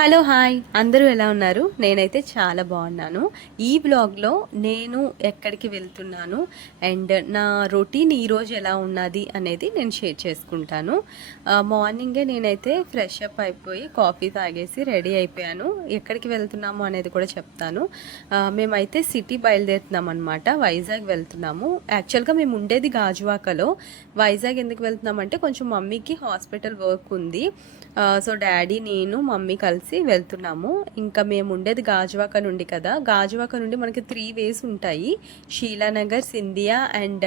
Hello hi అందరూ ఎలా ఉన్నారు? నేనైతే చాలా బాగున్నాను. ఈ బ్లాగ్లో నేను ఎక్కడికి వెళ్తున్నాను అండ్ నా రొటీన్ ఈరోజు ఎలా ఉన్నది అనేది నేను షేర్ చేసుకుంటాను. మార్నింగే నేనైతే ఫ్రెష్ అప్ అయిపోయి కాఫీ తాగేసి రెడీ అయిపోయాను. ఎక్కడికి వెళ్తున్నాము అనేది కూడా చెప్తాను. మేమైతే సిటీ బయలుదేరుతున్నాం అనమాట. వైజాగ్ వెళ్తున్నాము. యాక్చువల్గా మేము ఉండేది గాజువాకలో. వైజాగ్ ఎందుకు వెళ్తున్నామంటే కొంచెం మమ్మీకి హాస్పిటల్ వర్క్ ఉంది. సో డాడీ నేను మమ్మీ కలిసి వెళ్తున్నాము. ఇంకా మేము ఉండేది గాజువాక నుండి కదా, గాజువాక నుండి మనకి 3 వేస్ ఉంటాయి. షీలానగర్, సింధియా అండ్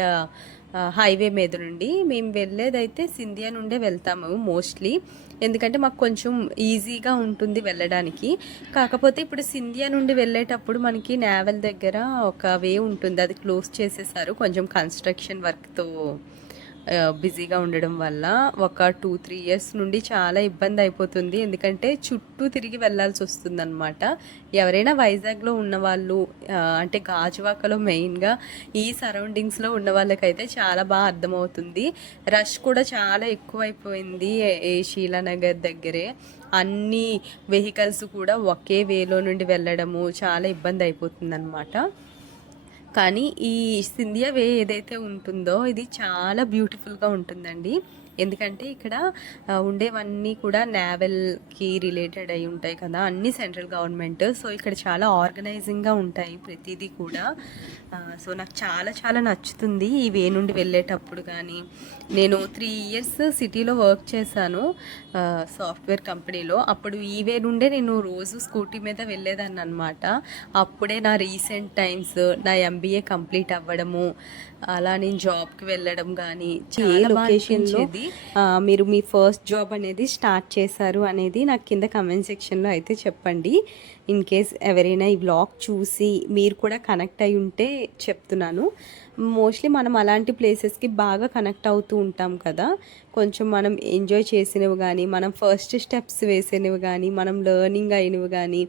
హైవే మీద నుండి. మేము వెళ్ళేదైతే సింధియా నుండే వెళ్తాము మోస్ట్లీ, ఎందుకంటే మాకు కొంచెం ఈజీగా ఉంటుంది వెళ్ళడానికి. కాకపోతే ఇప్పుడు సింధియా నుండి వెళ్ళేటప్పుడు మనకి నేవల్ దగ్గర ఒక వే ఉంటుంది, అది క్లోజ్ చేసేసారు కొంచెం కన్స్ట్రక్షన్ వర్క్తో బిజీగా ఉండడం వల్ల. ఒక 2-3 ఇయర్స్ నుండి చాలా ఇబ్బంది అయిపోతుంది, ఎందుకంటే చుట్టూ తిరిగి వెళ్ళాల్సి వస్తుందన్నమాట. ఎవరైనా వైజాగ్లో ఉన్నవాళ్ళు, అంటే గాజువాకలో మెయిన్గా ఈ సరౌండింగ్స్లో ఉన్న వాళ్ళకైతే చాలా బాగా అర్థమవుతుంది. రష్ కూడా చాలా ఎక్కువైపోయింది ఏ షీలానగర్ దగ్గరే. అన్ని వెహికల్స్ కూడా ఒకే వేలో నుండి వెళ్ళడము చాలా ఇబ్బంది అయిపోతుంది అనమాట. కానీ ఈ సింధియా వే ఏదైతే ఉంటుందో ఇది చాలా బ్యూటిఫుల్గా ఉంటుందండి. ఎందుకంటే ఇక్కడ ఉండేవన్నీ కూడా నేవల్కి రిలేటెడ్ అయి ఉంటాయి కదా, అన్ని సెంట్రల్ గవర్నమెంట్. సో ఇక్కడ చాలా ఆర్గనైజింగ్గా ఉంటాయి ప్రతిదీ కూడా. సో నాకు చాలా చాలా నచ్చుతుంది ఈ వే నుండి వెళ్ళేటప్పుడు. కానీ నేను 3 ఇయర్స్ సిటీలో వర్క్ చేశాను సాఫ్ట్వేర్ కంపెనీలో. అప్పుడు ఈ వే నుండే నేను రోజు స్కూటీ మీద వెళ్ళేదాన్ని అనమాట. అప్పుడే నా రీసెంట్ టైమ్స్, నా ఎంబీఏ కంప్లీట్ అవ్వడము, అలా నేను జాబ్కి వెళ్ళడం కానీ, ఏ లొకేషన్లో మీరు మీ ఫస్ట్ జాబ్ అనేది స్టార్ట్ చేశారు అనేది నాకు కింద కమెంట్ సెక్షన్లో అయితే చెప్పండి. ఇన్ కేస్ ఎవరైనా ఈ వ్లాగ్ చూసి మీరు కూడా కనెక్ట్ అయి ఉంటే చెప్తున్నాను. మోస్ట్లీ మనం అలాంటి ప్లేసెస్కి బాగా కనెక్ట్ అవుతూ ఉంటాం కదా. కొంచెం మనం ఎంజాయ్ చేసినవి కానీ, మనం ఫస్ట్ స్టెప్స్ వేసినవి కానీ, మనం లెర్నింగ్ అయినవి కానీ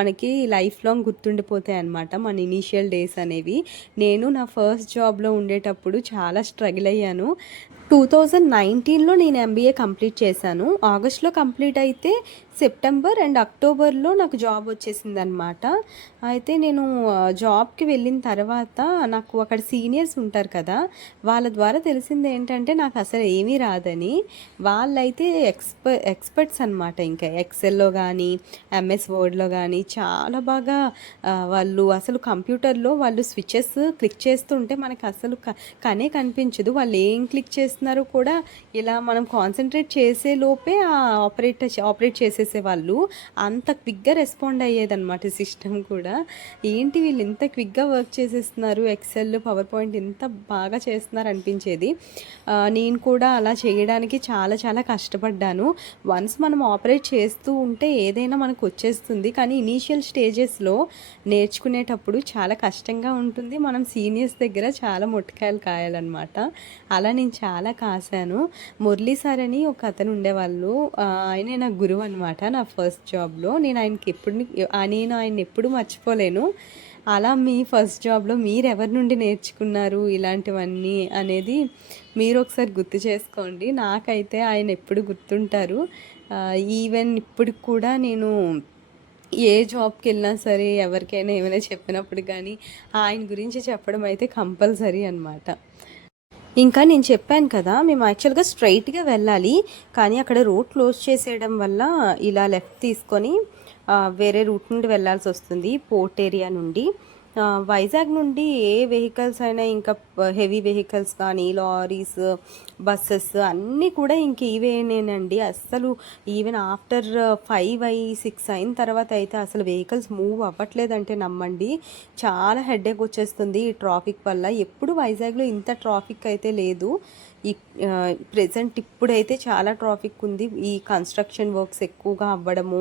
మనకి లైఫ్ లాంగ్ గుర్తుండిపోతాయి అన్నమాట, మన ఇనీషియల్ డేస్ అనేవి. నేను నా ఫస్ట్ జాబ్లో ఉండేటప్పుడు చాలా స్ట్రగుల్ అయ్యాను. 2019లో నేను ఎంబీఏ కంప్లీట్ చేశాను. ఆగస్ట్లో కంప్లీట్ అయితే సెప్టెంబర్ అండ్ అక్టోబర్లో నాకు జాబ్ వచ్చేసింది అనమాట. అయితే నేను జాబ్కి వెళ్ళిన తర్వాత నాకు అక్కడ సీనియర్స్ ఉంటారు కదా, వాళ్ళ ద్వారా తెలిసింది ఏంటంటే నాకు అసలు ఏమీ రాదని. వాళ్ళైతే ఎక్స్పర్ట్స్ అనమాట. ఇంకా ఎక్సెల్లో కానీ ఎంఎస్ వర్డ్లో కానీ చాలా బాగా వాళ్ళు అసలు కంప్యూటర్లో వాళ్ళు స్విచెస్ క్లిక్ చేస్తుంటే మనకు అసలు కనే కనిపించదు. వాళ్ళు ఏం క్లిక్ చేస్తున్నారో కూడా ఇలా మనం కాన్సన్ట్రేట్ చేసే లోపే ఆపరేట్ చేసేసేవాళ్ళు. అంత క్విక్గా రెస్పాండ్ అయ్యేదన్నమాట సిస్టమ్ కూడా. ఏంటి వీళ్ళు ఇంత క్విక్గా వర్క్ చేసేస్తున్నారు, ఎక్సెల్ పవర్ పాయింట్ ఇంత బాగా చేస్తున్నారు అనిపించేది. నేను కూడా అలా చేయడానికి చాలా చాలా కష్టపడ్డాను. వన్స్ మనం ఆపరేట్ చేస్తూ ఉంటే ఏదైనా మనకు వచ్చేస్తుంది, కానీ ఇనీషియల్ స్టేజెస్లో నేర్చుకునేటప్పుడు చాలా కష్టంగా ఉంటుంది. మనం సీనియర్స్ దగ్గర చాలా మొట్టికాయలు కాయాలన్నమాట. అలా నేను చాలా కాశాను. మురళీ సార్ అని ఒక అతను ఉండేవాళ్ళు, ఆయనే నా గురువు అనమాట నా ఫస్ట్ జాబ్లో. నేను ఆయన్ని ఎప్పుడు మర్చిపోలేను. అలా మీ ఫస్ట్ జాబ్లో మీరు ఎవరి నుండి నేర్చుకున్నారు ఇలాంటివన్నీ అనేది మీరు ఒకసారి గుర్తు చేసుకోండి. నాకైతే ఆయన ఎప్పుడు గుర్తుంటారు. ఈవెన్ ఇప్పుడు కూడా నేను ఏ జాబ్కి వెళ్ళినా సరే, ఎవరికైనా ఏమైనా చెప్పినప్పుడు కానీ ఆయన గురించి చెప్పడం అయితే కంపల్సరీ అనమాట. ఇంకా నేను చెప్పాను కదా, మేము యాక్చువల్గా స్ట్రైట్గా వెళ్ళాలి, కానీ అక్కడ రోడ్ క్లోజ్ చేసేయడం వల్ల ఇలా లెఫ్ట్ తీసుకొని వేరే రూట్ నుండి వెళ్ళాల్సి వస్తుంది, పోర్ట్ ఏరియా నుండి. వైజాగ్ నుండి ఏ వెహికల్స్ అయినా, ఇంకా హెవీ వెహికల్స్ కానీ లారీస్, బస్సెస్ అన్నీ కూడా ఇంక ఇవేనేనండి. అస్సలు ఈవెన్ ఆఫ్టర్ 5-6 అయిన తర్వాత అయితే అసలు వెహికల్స్ మూవ్ అవ్వట్లేదంటే నమ్మండి. చాలా హెడేక్ వచ్చేస్తుంది ఈ ట్రాఫిక్ వల్ల. ఎప్పుడు వైజాగ్లో ఇంత ట్రాఫిక్ అయితే లేదు. ఈ ప్రెజెంట్ ఇప్పుడైతే చాలా ట్రాఫిక్ ఉంది. ఈ కన్స్ట్రక్షన్ వర్క్స్ ఎక్కువగా అవ్వడము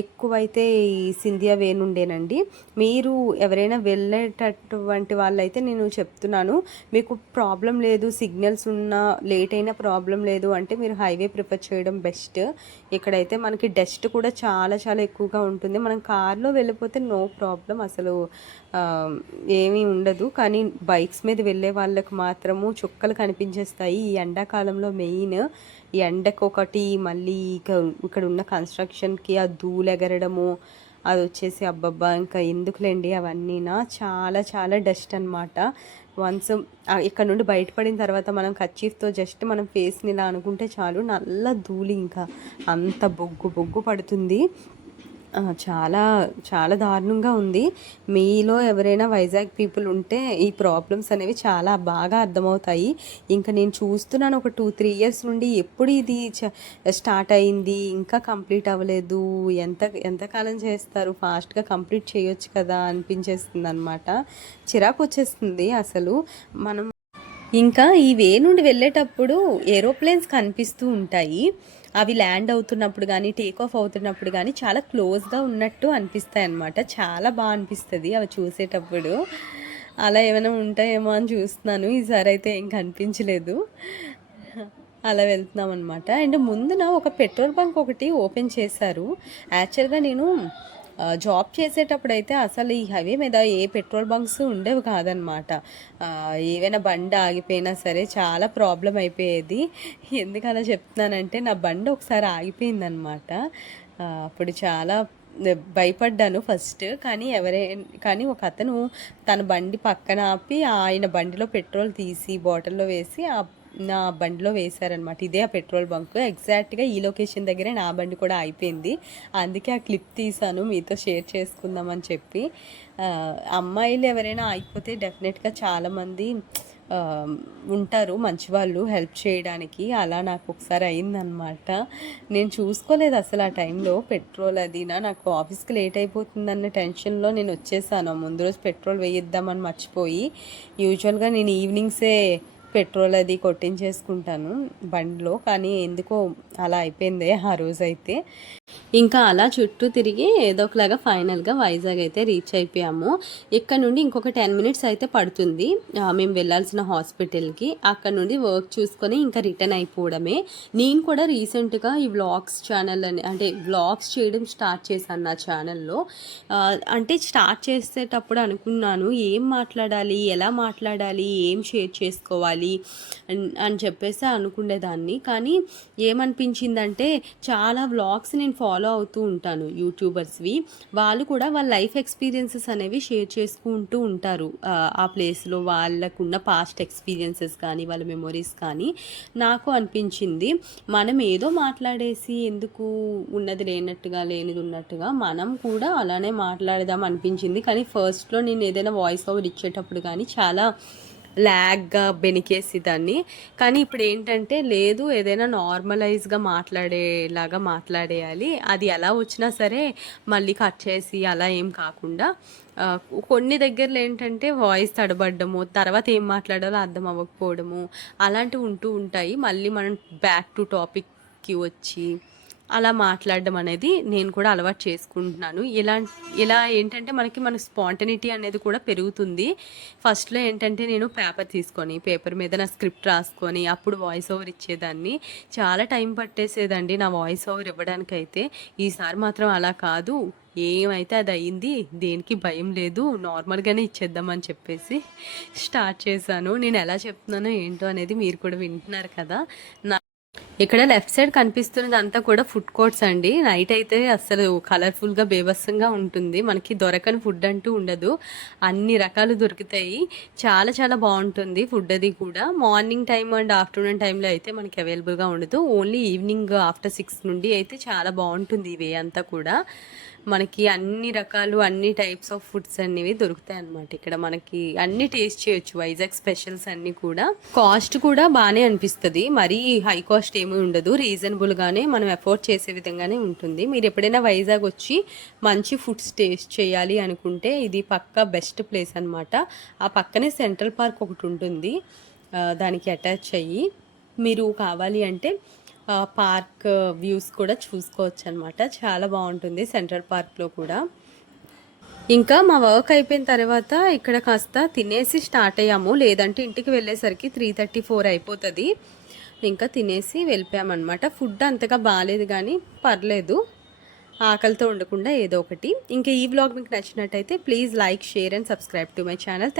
ఎక్కువైతే ఈ సింధియా వే నుండేనండి. మీరు ఎవరైనా వెళ్ళేటటువంటి వాళ్ళైతే నేను చెప్తున్నాను, మీకు ప్రాబ్లం లేదు, సిగ్నల్స్ ఉన్నా లేట్ అయినా ప్రాబ్లం లేదు అంటే మీరు హైవే ప్రిఫర్ చేయడం బెస్ట్. ఇక్కడైతే మనకి డస్ట్ కూడా చాలా చాలా ఎక్కువగా ఉంటుంది. మనం కార్లో వెళ్ళిపోతే నో ప్రాబ్లం, అసలు ఏమీ ఉండదు. కానీ బైక్స్ మీద వెళ్ళే వాళ్ళకి మాత్రము చుక్కలు కనిపించేస్తాయి. ఈ ఎండాకాలంలో మెయిన్ ఈ ఎండకొకటి, మళ్ళీ ఇక్కడ ఉన్న కన్స్ట్రక్షన్కి ఆ ధూళి ఎగరడము, అది వచ్చేసి అబ్బబ్బా ఇంకా ఎందుకులేండి అవన్నీనా, చాలా చాలా డస్ట్ అనమాట. వన్స్ ఇక్కడ నుండి బయటపడిన తర్వాత మనం కర్చీఫ్తో జస్ట్ మనం ఫేస్ని ఇలా అనుకుంటే చాలు, నల్ల ధూళి, ఇంకా అంత బొగ్గు బొగ్గు పడుతుంది. చాలా చాలా దారుణంగా ఉంది. మీలో ఎవరైనా వైజాగ్ పీపుల్ ఉంటే ఈ ప్రాబ్లమ్స్ అనేవి చాలా బాగా అర్థమవుతాయి. ఇంకా నేను చూస్తున్నాను ఒక 2-3 ఇయర్స్ నుండి, ఎప్పుడు ఇది స్టార్ట్ అయింది ఇంకా కంప్లీట్ అవ్వలేదు, ఎంతకాలం చేస్తారు, ఫాస్ట్గా కంప్లీట్ చేయొచ్చు కదా అనిపించేస్తుంది అనమాట. చిరాకు వచ్చేస్తుంది అసలు. మనం ఇంకా ఈ వే నుండి వెళ్ళేటప్పుడు ఏరోప్లేన్స్ కనిపిస్తూ ఉంటాయి. అవి ల్యాండ్ అవుతున్నప్పుడు కానీ టేక్ ఆఫ్ అవుతున్నప్పుడు కానీ చాలా క్లోజ్గా ఉన్నట్టు అనిపిస్తాయి అన్నమాట. చాలా బాగా అనిపిస్తుంది అవి చూసేటప్పుడు. అలా ఏమైనా ఉంటాయేమో అని చూస్తున్నాను. ఈసారి అయితే ఏం కనిపించలేదు. అలా వెళ్తున్నాం అనమాట. అండ్ ముందున ఒక పెట్రోల్ బంక్ ఒకటి ఓపెన్ చేశారు. యాక్చువల్గా నేను జాబ్ చేసేటప్పుడు అయితే అసలు ఈ హైవే మీద ఏ పెట్రోల్ బంక్స్ ఉండేవి కాదనమాట. ఏవైనా బండి ఆగిపోయినా సరే చాలా ప్రాబ్లం అయిపోయేది. ఎందుకు అలా చెప్తున్నానంటే నా బండి ఒకసారి ఆగిపోయిందనమాట. అప్పుడు చాలా భయపడ్డాను ఫస్ట్. కానీ ఒక అతను తన బండి పక్కన ఆపి ఆయన బండిలో పెట్రోల్ తీసి బాటిల్లో వేసి నా బండిలో వేశారనమాట. ఇదే ఆ పెట్రోల్ బంక్. ఎగ్జాక్ట్గా ఈ లొకేషన్ దగ్గరే నా బండి కూడా అయిపోయింది. అందుకే ఆ క్లిప్ తీసాను మీతో షేర్ చేసుకుందామని చెప్పి. అమ్మాయిలు ఎవరైనా ఆగిపోతే డెఫినెట్గా చాలామంది ఉంటారు మంచివాళ్ళు హెల్ప్ చేయడానికి. అలా నాకు ఒకసారి అయిందనమాట. నేను చూసుకోలేదు అసలు ఆ టైంలో పెట్రోల్ అదినా. నాకు ఆఫీస్కి లేట్ అయిపోతుందన్న టెన్షన్లో నేను వచ్చేసాను. ముందు రోజు పెట్రోల్ వేయిద్దామని మర్చిపోయి. యూజువల్గా నేను ఈవినింగ్సే పెట్రోల్ అది కొట్టించేసుకుంటాను బండిలో, కానీ ఎందుకో అలా అయిపోయింది ఆ రోజైతే. ఇంకా అలా చుట్టూ తిరిగి ఏదో ఒకలాగా ఫైనల్గా వైజాగ్ అయితే రీచ్ అయిపోయాము. ఇక్కడ నుండి ఇంకొక 10 మినిట్స్ అయితే పడుతుంది మేము వెళ్ళాల్సిన హాస్పిటల్కి. అక్కడ నుండి వర్క్ చూసుకొని ఇంకా రిటర్న్ అయిపోవడమే. నేను కూడా రీసెంట్గా ఈ వ్లాగ్స్ ఛానల్ అంటే వ్లాగ్స్ చేయడం స్టార్ట్ చేశాను నా ఛానల్లో. అంటే స్టార్ట్ చేసేటప్పుడు అనుకున్నాను ఏం మాట్లాడాలి, ఎలా మాట్లాడాలి, ఏం షేర్ చేసుకోవాలి అని చెప్పేసి అనుకునేదాన్ని. కానీ ఏమనిపించిందంటే చాలా వ్లాగ్స్ నేను ఫాలో అవుతూ ఉంటాను యూట్యూబర్స్వి. వాళ్ళు కూడా వాళ్ళ లైఫ్ ఎక్స్పీరియన్సెస్ అనేవి షేర్ చేసుకుంటూ ఉంటారు. ఆ ప్లేస్లో వాళ్ళకున్న పాస్ట్ ఎక్స్పీరియన్సెస్ కానీ వాళ్ళ మెమొరీస్ కానీ. నాకు అనిపించింది మనం ఏదో మాట్లాడేసి ఎందుకు ఉన్నది లేనట్టుగా లేనిది ఉన్నట్టుగా మనం కూడా అలానే మాట్లాడదాం అనిపించింది. కానీ ఫస్ట్లో నేను ఏదైనా వాయిస్ ఓవర్ ఇచ్చేటప్పుడు కానీ చాలా ల్యాగ్గా బెనికేసి దాన్ని. కానీ ఇప్పుడు ఏంటంటే లేదు, ఏదైనా నార్మలైజ్గా మాట్లాడేలాగా మాట్లాడేయాలి. అది ఎలా వచ్చినా సరే మళ్ళీ కట్ చేసి అలా ఏం కాకుండా కొన్ని దగ్గరలో ఏంటంటే వాయిస్ తడబడ్డము, తర్వాత ఏం మాట్లాడాలో అర్థం అవ్వకపోవడము అలాంటివి ఉంటూ ఉంటాయి. మళ్ళీ మనం బ్యాక్ టు టాపిక్కి వచ్చి అలా మాట్లాడడం అనేది నేను కూడా అలవాటు చేసుకుంటున్నాను. ఇలా ఏంటంటే మన స్పాంటనిటీ అనేది కూడా పెరుగుతుంది. ఫస్ట్లో ఏంటంటే నేను పేపర్ మీద నా స్క్రిప్ట్ రాసుకొని అప్పుడు వాయిస్ ఓవర్ ఇచ్చేదాన్ని. చాలా టైం పట్టేసేదండి నా వాయిస్ ఓవర్ ఇవ్వడానికైతే. ఈసారి మాత్రం అలా కాదు, ఏమైతే అది అయ్యింది, దేనికి భయం లేదు, నార్మల్గానే ఇచ్చేద్దామని చెప్పేసి స్టార్ట్ చేశాను. నేను ఎలా చెప్తున్నానో ఏంటో అనేది మీరు కూడా వింటున్నారు కదా. ఇక్కడ లెఫ్ట్ సైడ్ కనిపిస్తున్నది అంతా కూడా ఫుడ్ కోర్ట్స్ అండి. నైట్ అయితే అసలు కలర్ఫుల్గా బేభత్సంగా ఉంటుంది. మనకి దొరకని ఫుడ్ అంటూ ఉండదు, అన్ని రకాలు దొరుకుతాయి. చాలా చాలా బాగుంటుంది ఫుడ్ అది కూడా. మార్నింగ్ టైం అండ్ ఆఫ్టర్నూన్ టైంలో అయితే మనకి అవైలబుల్గా ఉండదు. ఓన్లీ ఈవినింగ్ ఆఫ్టర్ 6 నుండి అయితే చాలా బాగుంటుంది ఇవే అంతా కూడా. మనకి అన్ని రకాలు అన్ని టైప్స్ ఆఫ్ ఫుడ్స్ అనేవి దొరుకుతాయి అన్నమాట. ఇక్కడ మనకి అన్ని టేస్ట్ చేయొచ్చు. వైజాగ్ స్పెషల్స్ అన్నీ కూడా. కాస్ట్ కూడా బాగానే అనిపిస్తుంది, మరీ హై కాస్ట్ ఏమీ ఉండదు. రీజనబుల్గానే మనం ఎఫోర్డ్ చేసే విధంగానే ఉంటుంది. మీరు ఎప్పుడైనా వైజాగ్ వచ్చి మంచి ఫుడ్స్ టేస్ట్ చేయాలి అనుకుంటే ఇది పక్కా బెస్ట్ ప్లేస్ అనమాట. ఆ పక్కనే సెంట్రల్ పార్క్ ఒకటి ఉంటుంది, దానికి అటాచ్ అయ్యి మీరు కావాలి అంటే పార్క్ వ్యూస్ కూడా చూసుకోవచ్చు అనమాట. చాలా బాగుంటుంది సెంట్రల్ పార్క్లో కూడా. ఇంకా మా వర్క్ అయిపోయిన తర్వాత ఇక్కడ కాస్త తినేసి స్టార్ట్ అయ్యాము, లేదంటే ఇంటికి వెళ్ళేసరికి 3:34 అయిపోతుంది. ఇంకా తినేసి వెళ్ళిపోయామన్నమాట. ఫుడ్ అంతగా బాగాలేదు కానీ పర్లేదు, ఆకలితో ఉండకుండా ఏదో ఒకటి. ఇంకా ఈ వ్లాగ్ మీకు నచ్చినట్టయితే please like, share and subscribe to my channel.